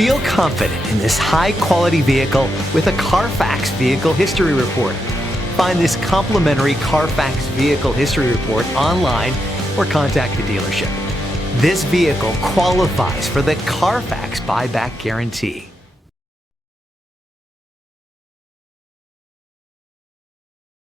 Feel confident in this high-quality vehicle with a Carfax Vehicle History Report. Find this complimentary Carfax Vehicle History Report online or contact the dealership. This vehicle qualifies for the Carfax Buyback Guarantee.